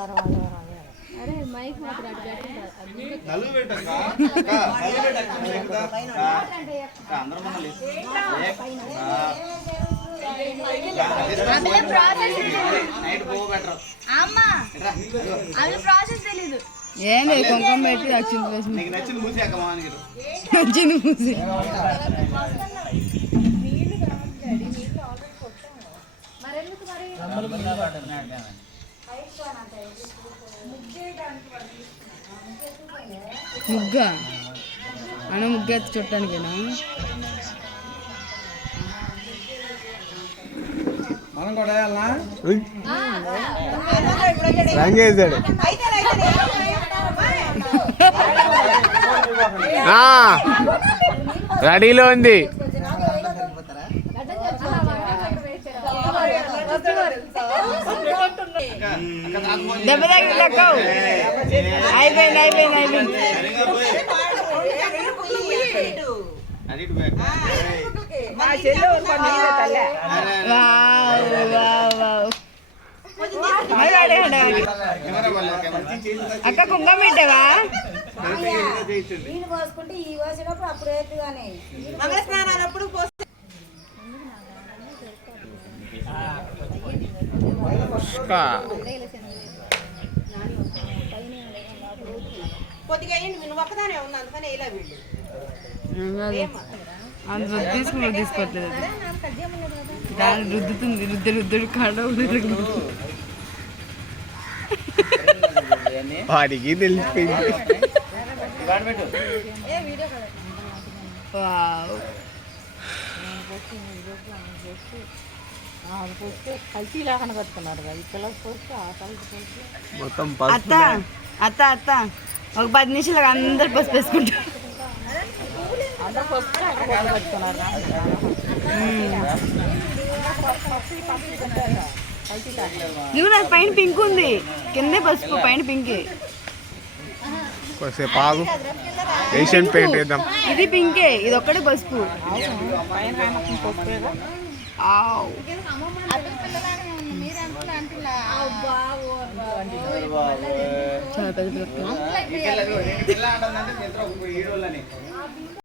అరే మైక్ మాత్రం ప్రాసెస్ తెలీదు. ఏం లేదు, కుంకుమ పెట్టి నచ్చింది మూసి ముగ్గ అన్న ముగ్గు ఎత్తి చుట్టానికేనా? మనం కూడా రంగేశాడు. రెడీలో ఉంది. దెబ్బ తగిలి అయిపోయింది అయిపోయింది అయిపోయింది. అక్క కుంకుమ పెట్టావా? పోసుకుంటే ఈ పోసినప్పుడు అప్పుడు కానీ మంగళ స్నానాలప్పుడు కొద్దిగా నువ్వు ఒక్కదానే ఉన్నా అందుకని ఇలా వీళ్ళు తీసుకుని తీసుకోవట్లేదు. దాన్ని రుద్దుతుంది, రుద్దుడు కాడ వాడికి తెలిసిపోయింది. అత్త అత్త అత్త ఒక 10 నిమిషాలు అందరు పసుపు వేసుకుంటారు. పైన పింక్ ఉంది, కిందే పసుపు, పైన పింక్. ఏషియన్ పెయింట్ వేద్దాం. ఇది పింకే, ఇది ఒక్కడే పసుపు. చాలా పెద్ద